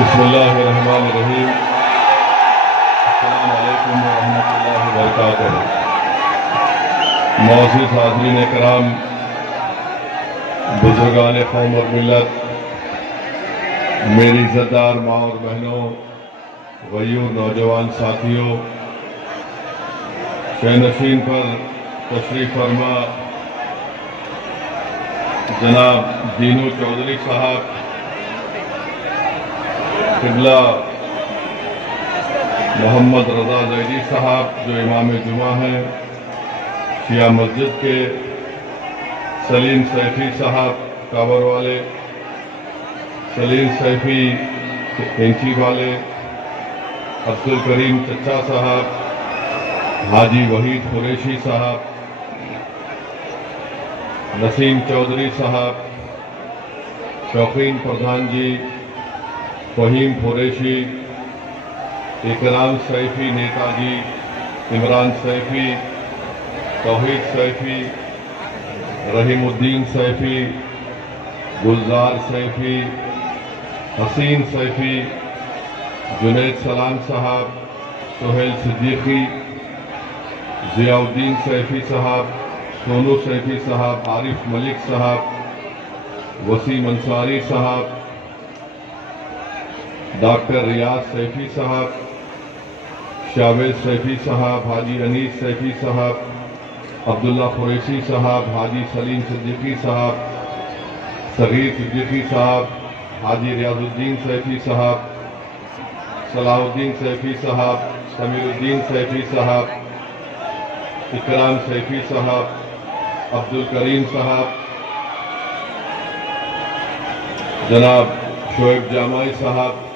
बिस्मिल्लाहिर्रहमानिर्रहीम। अस्सलामु अलैकुम वरहमतुल्लाहि वबरकातुहू। मौजूद हाज़रीन कराम, बुजुर्गान कौम और मिल्लत, मेरी इज़्ज़तदार माँ और बहनों, गयूर नौजवान साथियों, शहनशीन पर तशरीफ़ फरमा जनाब दीनू चौधरी साहब, क़िबला मोहम्मद रज़ा ज़ैदी साहब जो इमाम जुमा हैं, शिया मस्जिद के सलीम सैफी साहब काबर वाले, सलीम सैफी इंची वाले, अब्दुल करीम चच्चा साहब, हाजी वहीद कुरैशी साहब, नसीम चौधरी साहब, शौकीन प्रधान जी, फ़हीम कुरैशी, इकराम सैफी नेताजी, इमरान सैफी, तौहीद सैफी, रहीमुद्दीन सैफी, गुलजार सैफी, हसीन सैफी, जुनैद सलाम साहब, सुहेल सिद्दीकी, ज़ियाउद्दीन सैफी साहब, सोनू सैफी साहब, आरिफ मलिक साहब, वसीम अंसारी साहब, डॉक्टर रियाज सैफी साहब, शावेद सैफी साहब, हाजी अनीस सैफी साहब, अब्दुल्ला कुरैशी साहब, हाजी सलीम सिद्दीकी साहब, सगीर सिद्दीकी साहब, हाजी रियाजुद्दीन सैफी साहब, सलाहुद्दीन सैफी साहब, समीरुद्दीन सैफी साहब, इकराम सैफी साहब, अब्दुल करीम साहब, जनाब शोएब जामाई साहब,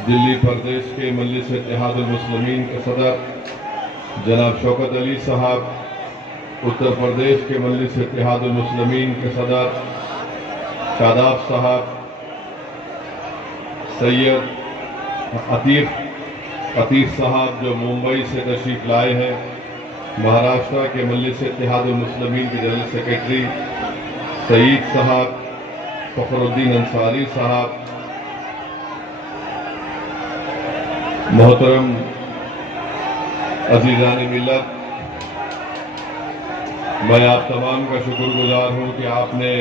दिल्ली प्रदेश के मजलिस इत्तेहादुल मुस्लिमीन के सदर जनाब शौकत अली साहब, उत्तर प्रदेश के मजलिस इत्तेहादुल मुस्लिमीन के सदर शादाब साहब, सैयद अतीफ साहब जो मुंबई से तशरीफ लाए हैं, महाराष्ट्र के मजलिस इत्तेहादुल मुस्लिमीन के जनरल सेक्रेटरी सईद साहब, फखरुद्दीन अंसारी साहब, मोहतरम अजीज़ान मिल्लत, मैं आप तमाम का शुक्रगुजार हूँ कि आपने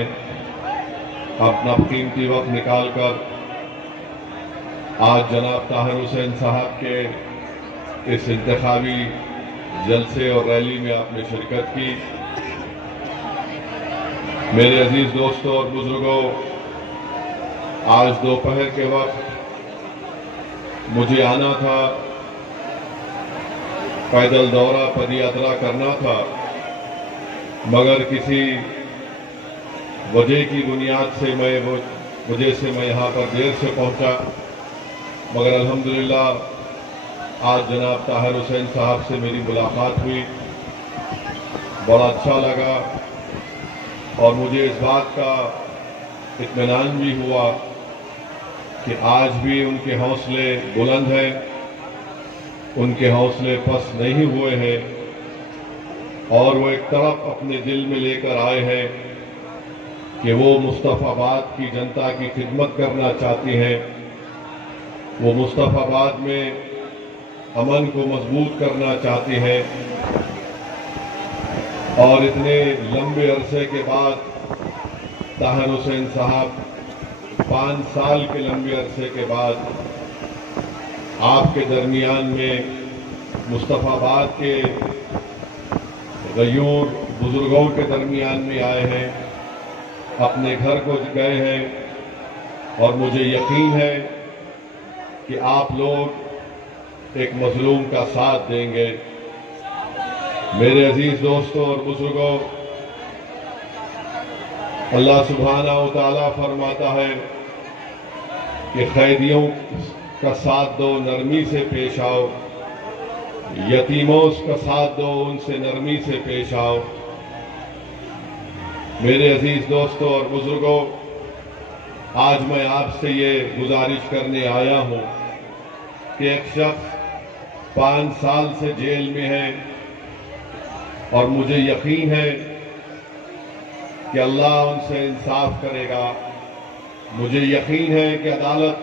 अपना कीमती वक्त निकाल कर आज जनाब ताहिर हुसैन साहब के इस इंतखाबी जलसे और रैली में आपने शिरकत की। मेरे अजीज दोस्तों और बुजुर्गों, आज दोपहर के वक्त मुझे आना था, पैदल दौरा पदयात्रा करना था, मगर किसी वजह की बुनियाद से मैं यहाँ पर देर से पहुँचा, मगर अल्हम्दुलिल्लाह आज जनाब ताहिर हुसैन साहब से मेरी मुलाकात हुई, बड़ा अच्छा लगा और मुझे इस बात का इत्मीनान भी हुआ कि आज भी उनके हौसले बुलंद हैं, उनके हौसले पस्त नहीं हुए हैं और वो एक तरफ अपने दिल में लेकर आए हैं कि वो मुस्तफ़ाबाद की जनता की खिदमत करना चाहती हैं, वो मुस्तफ़ाबाद में अमन को मजबूत करना चाहती हैं और इतने लंबे अरसे के बाद ताहिर हुसैन साहब 5 साल के लंबे अरसे के बाद आपके दरमियान में मुस्तफ़ाबाद के गयूर बुजुर्गों के दरमियान में आए हैं, अपने घर को गए हैं और मुझे यकीन है कि आप लोग एक मजलूम का साथ देंगे। मेरे अजीज दोस्तों और बुजुर्गों, अल्लाह सुब्हानहू व तआला फरमाता है कि कैदियों का साथ दो, नरमी से पेश आओ, यतीमों का साथ दो, उनसे नरमी से पेश आओ। मेरे अजीज दोस्तों और बुजुर्गों, आज मैं आपसे ये गुजारिश करने आया हूँ कि एक शख्स 5 साल से जेल में है और मुझे यकीन है कि अल्लाह उनसे इंसाफ करेगा। मुझे यकीन है कि अदालत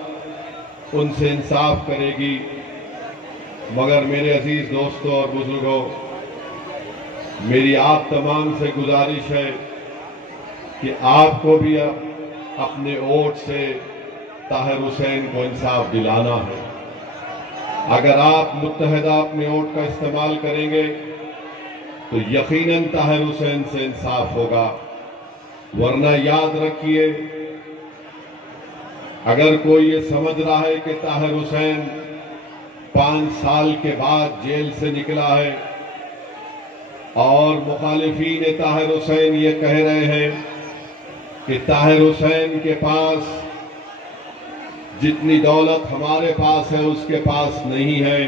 उनसे इंसाफ करेगी। मगर मेरे अजीज दोस्तों और बुजुर्गों, मेरी आप तमाम से गुजारिश है कि आपको भी अपने वोट से ताहिर हुसैन को इंसाफ दिलाना है। अगर आप मुत्तहदा अपने वोट का इस्तेमाल करेंगे तो यकीनन ताहिर हुसैन से इंसाफ होगा। वरना याद रखिए, अगर कोई ये समझ रहा है कि ताहिर हुसैन 5 साल के बाद जेल से निकला है और मुखालिफीन ताहिर हुसैन ये कह रहे हैं कि ताहिर हुसैन के पास जितनी दौलत हमारे पास है उसके पास नहीं है,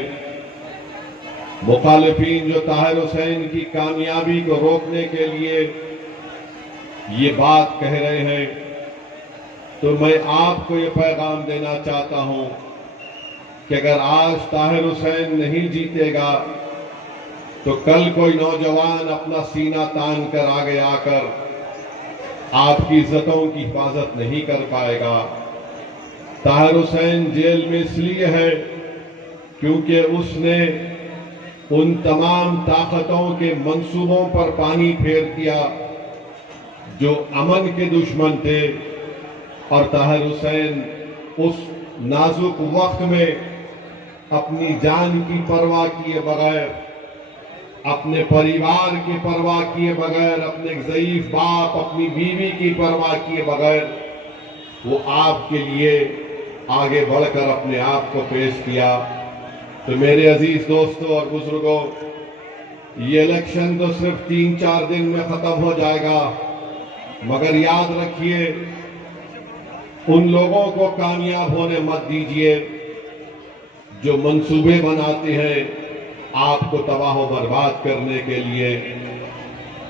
मुखालिफीन जो ताहिर हुसैन की कामयाबी को रोकने के लिए ये बात कह रहे हैं, तो मैं आपको ये पैगाम देना चाहता हूं कि अगर आज ताहिर हुसैन नहीं जीतेगा तो कल कोई नौजवान अपना सीना तान कर आगे आकर आपकी इज्जतों की हिफाजत नहीं कर पाएगा। ताहिर हुसैन जेल में इसलिए है क्योंकि उसने उन तमाम ताकतों के मंसूबों पर पानी फेर दिया जो अमन के दुश्मन थे, और ताहिर हुसैन उस नाजुक वक्त में अपनी जान की परवाह किए बगैर, अपने परिवार की परवाह किए बगैर, अपने ज़ईफ बाप, अपनी बीवी की परवाह किए बगैर वो आपके लिए आगे बढ़कर अपने आप को पेश किया। तो मेरे अजीज दोस्तों और बुजुर्गों, ये इलेक्शन तो सिर्फ 3-4 दिन में खत्म हो जाएगा, मगर याद रखिए उन लोगों को कामयाब होने मत दीजिए जो मंसूबे बनाते हैं आपको तबाह बर्बाद करने के लिए।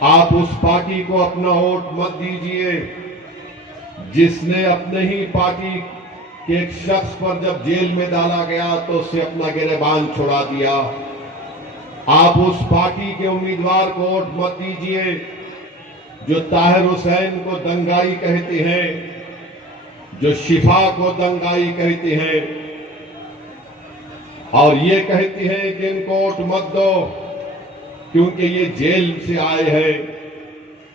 आप उस पार्टी को अपना वोट मत दीजिए जिसने अपने ही पार्टी के एक शख्स पर जब जेल में डाला गया तो उससे अपना गिरबान छुड़ा दिया। आप उस पार्टी के उम्मीदवार को वोट मत दीजिए जो ताहिर हुसैन को दंगाई कहते हैं, जो शिफा को दंगाई कहते हैं और ये कहते हैं कि इनको वोट मत दो क्योंकि ये जेल से आए हैं।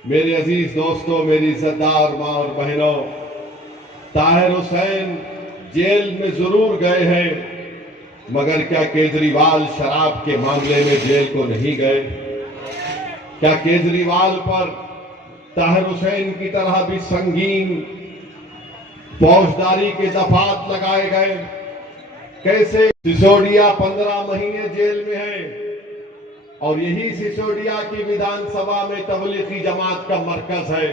मेरे अजीज दोस्तों, मेरी इज्जतदार मां और बहनों, ताहिर हुसैन जेल में जरूर गए हैं, मगर क्या केजरीवाल शराब के मामले में जेल को नहीं गए? क्या केजरीवाल पर ताहिर हुसैन की तरह भी संगीन फौजदारी के दफात लगाए गए? कैसे सिसोदिया 15 महीने जेल में है और यही सिसोदिया की विधानसभा में तबलीगी जमात का मरकज है।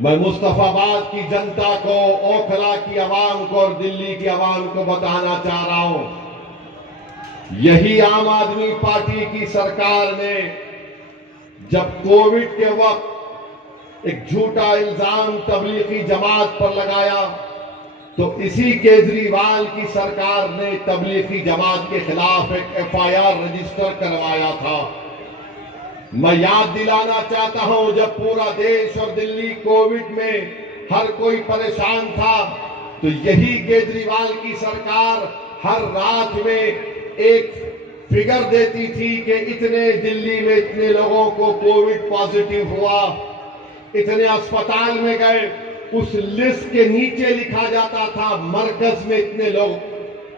मैं मुस्तफाबाद की जनता को, ओखला की आवाम को और दिल्ली की आवाम को बताना चाह रहा हूं, यही आम आदमी पार्टी की सरकार ने जब कोविड के वक्त एक झूठा इल्जाम तबलीगी जमात पर लगाया तो इसी केजरीवाल की सरकार ने तबलीगी जमात के खिलाफ एक FIR रजिस्टर करवाया था। मैं याद दिलाना चाहता हूं, जब पूरा देश और दिल्ली कोविड में हर कोई परेशान था तो यही केजरीवाल की सरकार हर रात में एक फिगर देती थी कि इतने दिल्ली में इतने लोगों को कोविड पॉजिटिव हुआ, इतने अस्पताल में गए। उस लिस्ट के नीचे लिखा जाता था मरकज में इतने लोग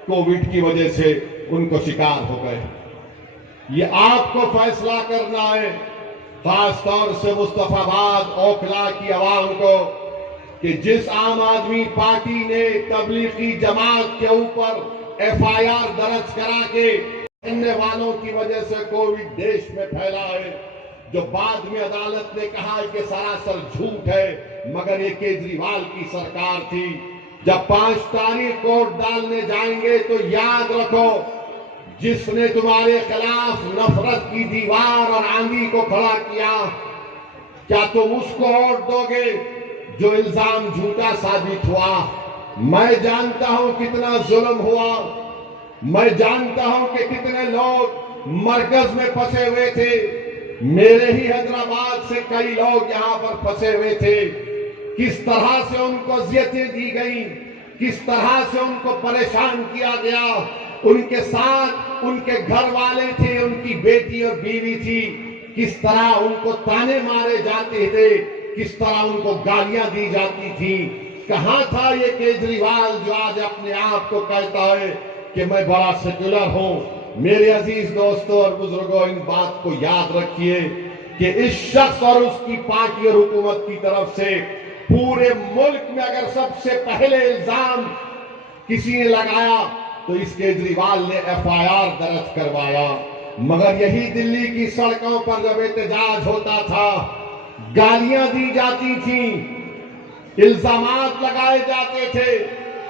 कोविड की वजह से उनको शिकार हो गए। ये आपको फैसला करना है, खासतौर से मुस्तफाबाद ओखला की आवाम को, कि जिस आम आदमी पार्टी ने तबलीगी जमात के ऊपर FIR दर्ज करा के मरने वालों की वजह से कोविड देश में फैला है, जो बाद में अदालत ने कहा है कि सरासर झूठ है, मगर ये केजरीवाल की सरकार थी। जब 5 तारीख को वोट डालने जाएंगे तो याद रखो, जिसने तुम्हारे खिलाफ नफरत की दीवार और आंधी को खड़ा किया, क्या तुम उसको वोट दोगे जो इल्जाम झूठा साबित हुआ? मैं जानता हूं कितना जुल्म हुआ, मैं जानता हूं कि कितने लोग मरकज में फंसे हुए थे। मेरे ही हैदराबाद से कई लोग यहां पर फंसे हुए थे। किस तरह से उनको अज़ियतें दी गई, किस तरह से उनको परेशान किया गया, उनके साथ उनके घर वाले थे, उनकी बेटी और बीवी थी, किस तरह उनको ताने मारे जाते थे, किस तरह उनको गालियां दी जाती थी। कहां था ये केजरीवाल जो आज अपने आप को कहता है कि मैं बड़ा सेक्युलर हूं। मेरे अजीज दोस्तों और बुजुर्गों, इन बात को याद रखिए कि इस शख्स और उसकी पार्टी और हुकूमत की तरफ से पूरे मुल्क में अगर सबसे पहले इल्जाम किसी ने लगाया तो इस केजरीवाल ने एफआईआर दर्ज करवाया। मगर यही दिल्ली की सड़कों पर जब एहतजाज होता था, गालियां दी जाती थी, इल्जामात लगाए जाते थे,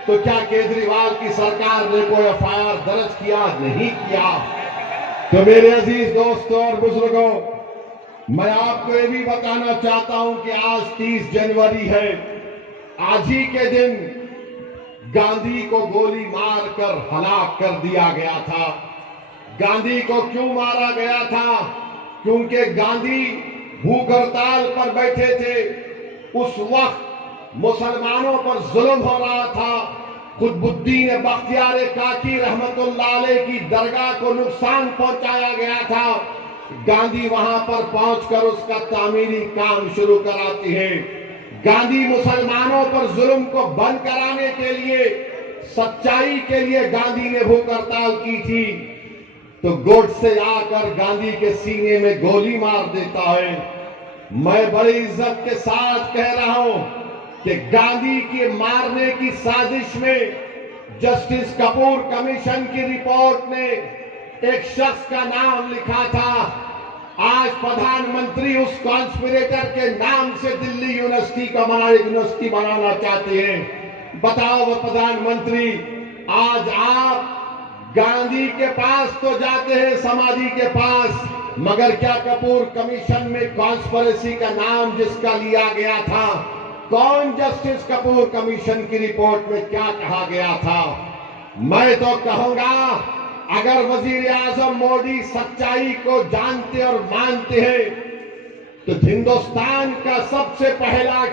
तो क्या केजरीवाल की सरकार ने कोई एफआईआर दर्ज किया? नहीं किया। तो मेरे अजीज दोस्तों और बुजुर्गों, मैं आपको ये भी बताना चाहता हूं कि आज 30 जनवरी है। आज ही के दिन गांधी को गोली मारकर हलाक कर दिया गया था। गांधी को क्यों मारा गया था? क्योंकि गांधी भूख हड़ताल पर बैठे थे। उस वक्त मुसलमानों पर जुल्म हो रहा था। कुतुबुद्दीन बख्तियार काकी रहमतुल्लाह अलैह की दरगाह को नुकसान पहुंचाया गया था। गांधी वहां पर पहुंचकर उसका तामीरी काम शुरू कराते हैं। गांधी मुसलमानों पर जुल्म को बंद कराने के लिए, सच्चाई के लिए गांधी ने भूख हड़ताल की थी। तो गोडसे आकर गांधी के सीने में गोली मार देता है। मैं बड़ी इज्जत के साथ कह रहा हूं कि गांधी के मारने की साजिश में जस्टिस कपूर कमीशन की रिपोर्ट ने एक शख्स का नाम लिखा था। आज प्रधानमंत्री उस कॉन्स्पिरेटर के नाम से दिल्ली यूनिवर्सिटी का यूनिवर्सिटी बनाना चाहते हैं। बताओ वो प्रधानमंत्री, आज आप गांधी के पास तो जाते हैं, समाधि के पास, मगर क्या कपूर कमीशन में कॉन्स्पिरेसी का नाम जिसका लिया गया था, कौन जस्टिस कपूर कमीशन की रिपोर्ट में क्या कहा गया था? मैं तो कहूंगा, अगर वजीर आजम मोदी सच्चाई को जानते और मानते हैं तो हिंदुस्तान का सबसे पहला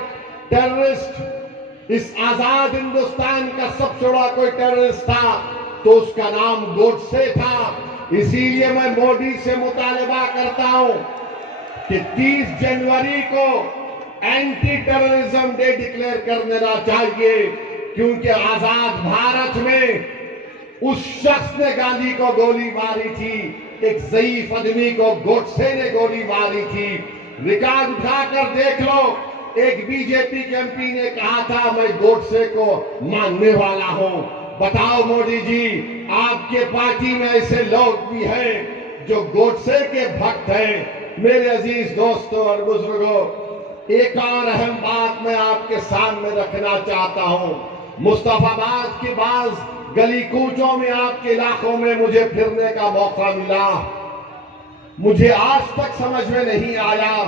टेररिस्ट, इस आजाद हिंदुस्तान का सबसे बड़ा कोई टेररिस्ट था तो उसका नाम गोडसे था। इसीलिए मैं मोदी से मुतालबा करता हूं कि 30 जनवरी को एंटी टेररिज्म डे डिक्लेयर कर देना चाहिए, क्योंकि आजाद भारत में उस शख्स ने गांधी को गोली मारी थी, एक ज़ईफ आदमी को गोडसे ने गोली मारी थी। रिकॉर्ड उठाकर देख लो, एक बीजेपी के एमपी ने कहा था मैं गोडसे को मानने वाला हूं। बताओ मोदी जी, आपके पार्टी में ऐसे लोग भी हैं जो गोडसे के भक्त हैं। मेरे अजीज दोस्तों और बुजुर्गों, एक और अहम बात मैं आपके सामने रखना चाहता हूं। मुस्तफाबाद के बाद गली कूचों में आपके इलाकों में मुझे फिरने का मौका मिला। मुझे आज तक समझ में नहीं आया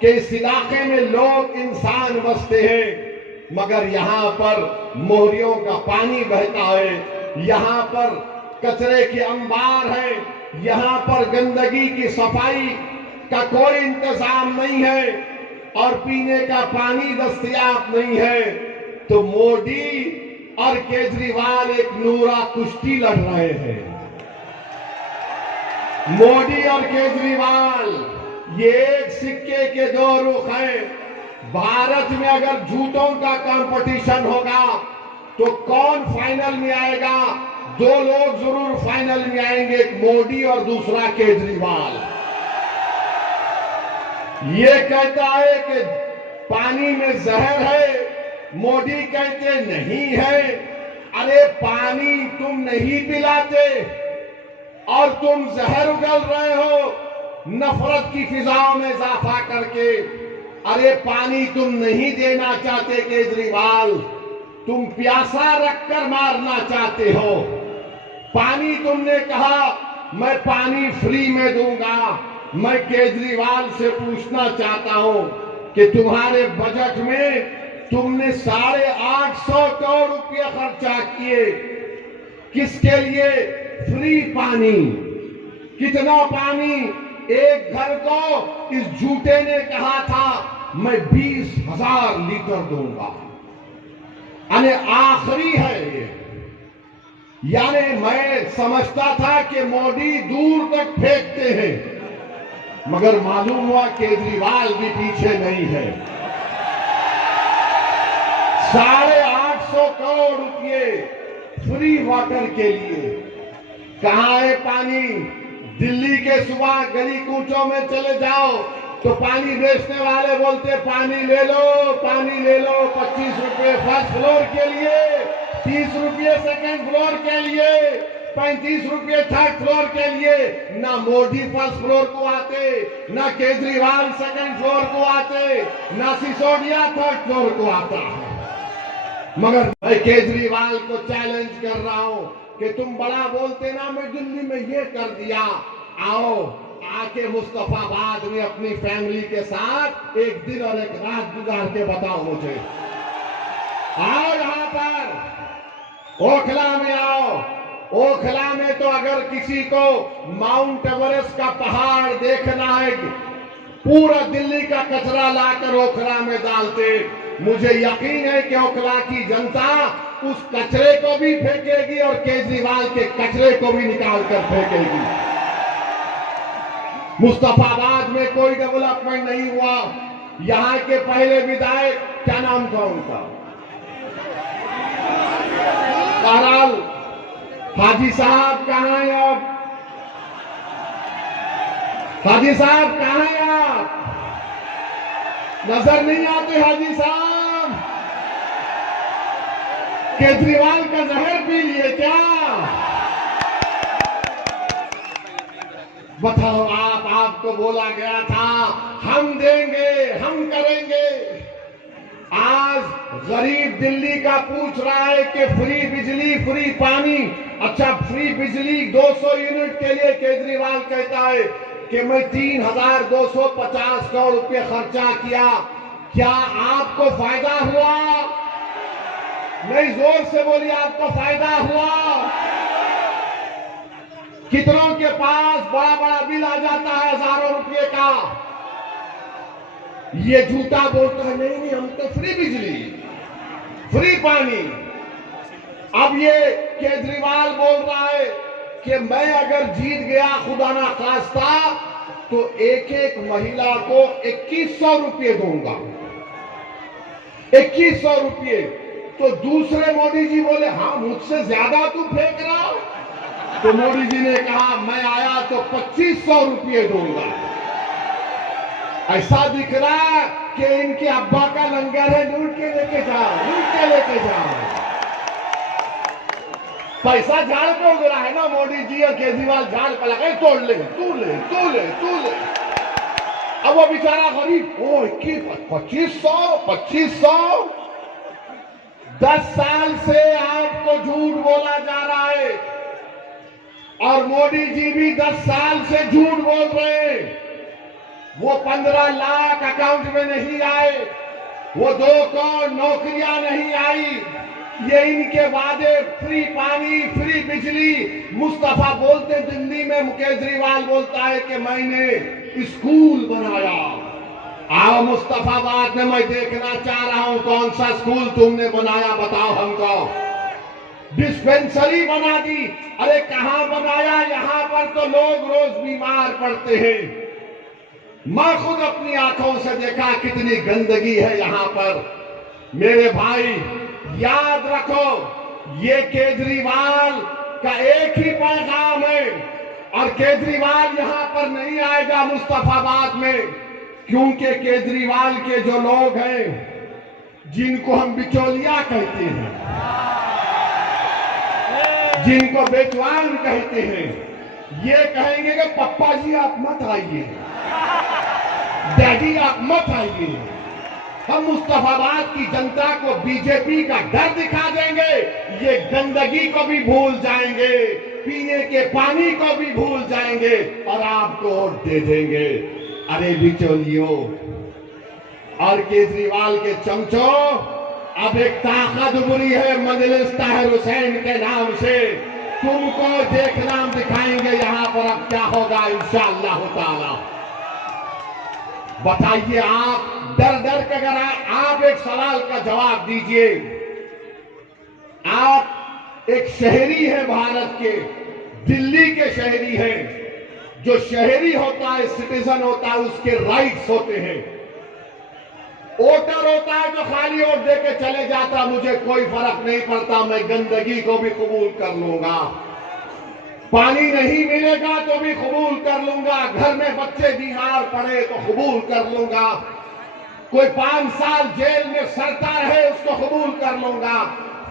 कि इस इलाके में लोग इंसान बसते हैं, मगर यहां पर मोहरियों का पानी बहता है, यहां पर कचरे के अंबार है, यहां पर गंदगी की सफाई का कोई इंतजाम नहीं है और पीने का पानी दस्तयाब नहीं है। तो मोदी और केजरीवाल एक नूरा कुश्ती लड़ रहे हैं। मोदी और केजरीवाल ये एक सिक्के के दो रुख हैं। भारत में अगर झूठों का कंपटीशन होगा तो कौन फाइनल में आएगा? दो लोग जरूर फाइनल में आएंगे, एक मोदी और दूसरा केजरीवाल। ये कहता है कि पानी में जहर है, मोदी कहते नहीं है। अरे पानी तुम नहीं पिलाते और तुम जहर उगल रहे हो नफरत की फिजाओं में इजाफा करके। अरे पानी तुम नहीं देना चाहते केजरीवाल, तुम प्यासा रखकर मारना चाहते हो। पानी तुमने कहा मैं पानी फ्री में दूंगा। मैं केजरीवाल से पूछना चाहता हूं कि तुम्हारे बजट में तुमने 850 करोड़ रुपये खर्चा किए, किसके लिए? फ्री पानी। कितना पानी? एक घर को इस झूठे ने कहा था मैं 20,000 लीटर दूंगा। यानी आखिरी है ये। यानी मैं समझता था कि मोदी दूर तक फेंकते हैं, मगर मालूम हुआ केजरीवाल भी पीछे नहीं है। 850 करोड़ रुपए फ्री वाटर के लिए। कहां है पानी? दिल्ली के सुबह गली कूचों में चले जाओ तो पानी बेचने वाले बोलते पानी ले लो, पानी ले लो। 25 रुपए फर्स्ट फ्लोर के लिए, 30 रुपये सेकंड फ्लोर के लिए, 35 रुपये थर्ड फ्लोर के लिए। ना मोदी फर्स्ट फ्लोर को आते, ना केजरीवाल सेकंड फ्लोर को आते, ना सिसोदिया थर्ड फ्लोर को आता है। मगर मैं केजरीवाल को चैलेंज कर रहा हूं कि तुम बड़ा बोलते ना, मैं दिल्ली में ये कर दिया। आओ आके मुस्तफाबाद में अपनी फैमिली के साथ एक दिन और एक रात गुजार के बताओ मुझे। आओ यहां पर ओखला में आओ। ओखला में तो अगर किसी को माउंट एवरेस्ट का पहाड़ देखना है, पूरा दिल्ली का कचरा लाकर ओखला में डालते। मुझे यकीन है कि ओखला की जनता उस कचरे को भी फेंकेगी और केजरीवाल के कचरे को भी निकाल कर फेंकेगी। मुस्तफाबाद में कोई डेवलपमेंट नहीं हुआ। यहां के पहले विधायक, क्या नाम था उनका, बहरहाल हाजी साहब कहां हैं अब? हाजी साहब कहां हैं आप? नजर नहीं आते हाजी साहब? केजरीवाल का जहर पी लिए क्या? बताओ आप, आपको बोला गया था हम देंगे, हम करेंगे। आज गरीब दिल्ली का पूछ रहा है कि फ्री बिजली, फ्री पानी। अच्छा, फ्री बिजली 200 यूनिट के लिए केजरीवाल कहता है कि मैं 3,250 करोड़ रुपए खर्चा किया। क्या आपको फायदा हुआ? नहीं, जोर से बोलिए, आपको फायदा हुआ? कितनों के पास बड़ा बड़ा बिल आ जाता है हजारों रुपए का। ये झूठा बोलता है नहीं नहीं, हम तो फ्री बिजली, फ्री पानी। अब ये केजरीवाल बोल रहा है कि मैं अगर जीत गया खुदा ना खास्ता तो एक एक महिला को 2100 रुपये दूंगा। 2100 रुपये। तो दूसरे मोदी जी बोले हाँ, मुझसे ज्यादा तू फेंक रहा हो। तो मोदी जी ने कहा मैं आया तो 2500 रुपये दूंगा। ऐसा दिख रहा है कि इनके अब्बा का लंगर है, लूट के लेके जाओ, लूट के लेके जाओ। पैसा झाड़ पे उड़ रहा है ना मोदी जी और केजरीवाल, झाड़ पे लगे तोड़ ले, तू ले, तू ले, तू ले। अब वो बेचारा गरीब, ओ 2500 10 साल से आपको झूठ बोला जा रहा है और मोदी जी भी 10 साल से झूठ बोल रहे हैं। वो 15 लाख अकाउंट में नहीं आए, वो 2 करोड़ नौकरियां नहीं आई। ये इनके वादे, फ्री पानी, फ्री बिजली। मुस्तफा बोलते दिल्ली में, केजरीवाल बोलता है कि मैंने स्कूल बनाया। आओ मुस्तफाबाद में, मैं देखना चाह रहा हूं कौन सा स्कूल तुमने बनाया, बताओ हमको। डिस्पेंसरी बना दी। अरे कहां बनाया? यहां पर तो लोग रोज बीमार पड़ते हैं। मैं खुद अपनी आंखों से देखा कितनी गंदगी है यहां पर। मेरे भाई याद रखो, ये केजरीवाल का एक ही पैगाम है और केजरीवाल यहां पर नहीं आएगा मुस्तफाबाद में, क्योंकि केजरीवाल के जो लोग हैं जिनको हम बिचौलिया कहते हैं, जिनको बेचवान कहते हैं, ये कहेंगे कि पप्पा जी आप मत आइए, डैडी आप मत आइए। हम मुस्तफाबाद की जनता को बीजेपी का डर दिखा देंगे, ये गंदगी को भी भूल जाएंगे, पीने के पानी को भी भूल जाएंगे और आपको वोट दे देंगे। अरे बिचौलियों और केजरीवाल के चमचों, अब एक ताकत बुरी है मजलिस ताहिर हुसैन के नाम से। तुमको देखना दिखाएंगे यहां पर अब क्या होगा इंशाअल्लाह ताला। बताइए आप, डर डर के अगर आप एक सवाल का जवाब दीजिए आप एक शहरी हैं भारत के, दिल्ली के शहरी हैं। जो शहरी होता है, सिटीजन होता है, उसके राइट्स होते हैं। वोटर होता है जो खाली वोट दे के चले जाता, मुझे कोई फर्क नहीं पड़ता, मैं गंदगी को भी कबूल कर लूंगा, पानी नहीं मिलेगा तो भी कबूल कर लूंगा, घर में बच्चे बीमार पड़े तो कबूल कर लूंगा, कोई 5 साल जेल में सड़ता रहे उसको कबूल कर लूंगा।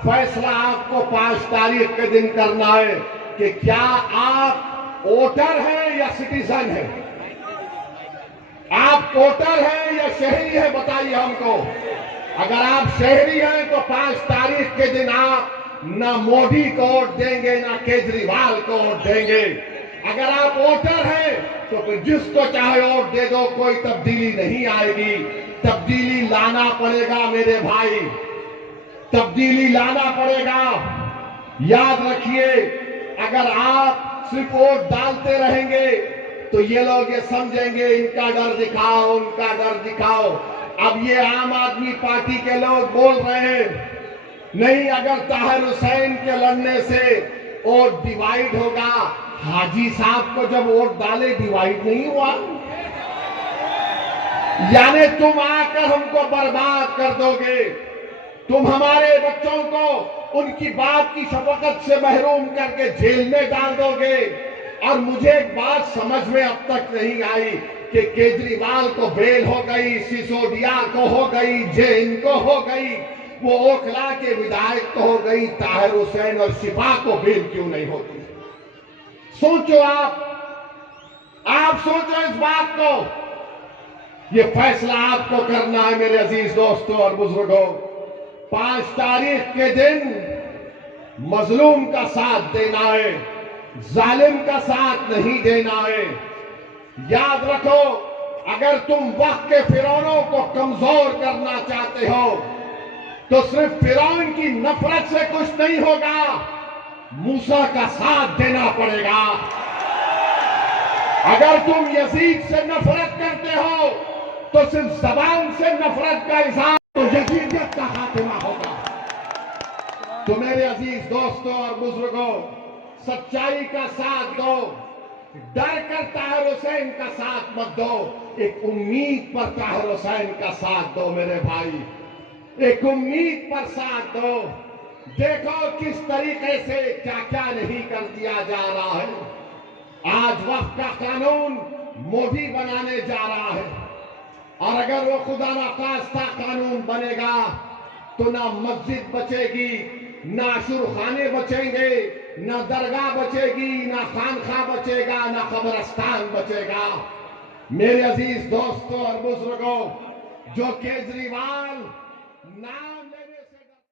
फैसला आपको 5 तारीख के दिन करना है कि क्या आप वोटर हैं या सिटीजन हैं, आप वोटर हैं या शहरी हैं, बताइए हमको। अगर आप शहरी हैं तो 5 तारीख के दिन आप ना मोदी को वोट देंगे ना केजरीवाल को वोट देंगे। अगर आप वोटर हैं तो फिर जिसको चाहे वोट दे दो, कोई तब्दीली नहीं आएगी। तब्दीली लाना पड़ेगा मेरे भाई, तब्दीली लाना पड़ेगा। याद रखिए, अगर आप सिर्फ वोट डालते रहेंगे तो ये लोग ये समझेंगे इनका डर दिखाओ, उनका डर दिखाओ। अब ये आम आदमी पार्टी के लोग बोल रहे हैं नहीं, अगर ताहिर हुसैन के लड़ने से वोट डिवाइड होगा। हाजी साहब को जब वोट डाले डिवाइड नहीं हुआ, यानी तुम आकर हमको बर्बाद कर दोगे, तुम हमारे बच्चों को उनकी बाप की शफकत से महरूम करके जेल में डाल दोगे। और मुझे एक बात समझ में अब तक नहीं आई कि केजरीवाल को बेल हो गई, सिसोदिया को हो गई, जैन को हो गई, वो ओखला के विधायक को हो गई, ताहिर हुसैन और शिफा को बेल क्यों नहीं होती? सोचो आप सोचो इस बात को। ये फैसला आपको करना है मेरे अजीज दोस्तों और बुजुर्गों। 5 तारीख के दिन मजलूम का साथ देना है, जालिम का साथ नहीं देना है। याद रखो, अगर तुम वक्त के फिरौनों को कमजोर करना चाहते हो तो सिर्फ फिरौन की नफरत से कुछ नहीं होगा, मूसा का साथ देना पड़ेगा। अगर तुम यजीद से नफरत करते हो तो सिर्फ जबान से नफरत का इजहार, तो यजीदियत का खात्मा होगा। तो मेरे अजीज दोस्तों और बुजुर्गों, सच्चाई का साथ दो, डर कर ताहिर हुसैन का साथ मत दो, एक उम्मीद पर ताहिर हुसैन का साथ दो मेरे भाई, एक उम्मीद पर साथ दो। देखो किस तरीके से क्या क्या नहीं कर दिया जा रहा है। आज वक्त का कानून मोदी बनाने जा रहा है, और अगर वो खुदा ना खास्ता कानून बनेगा तो ना मस्जिद बचेगी, ना अशुरखाने बचेंगे, ना दरगाह बचेगी, ना खानखा बचेगा, ना कब्रिस्तान बचेगा। मेरे अजीज दोस्तों और बुजुर्गों, जो केजरीवाल नाम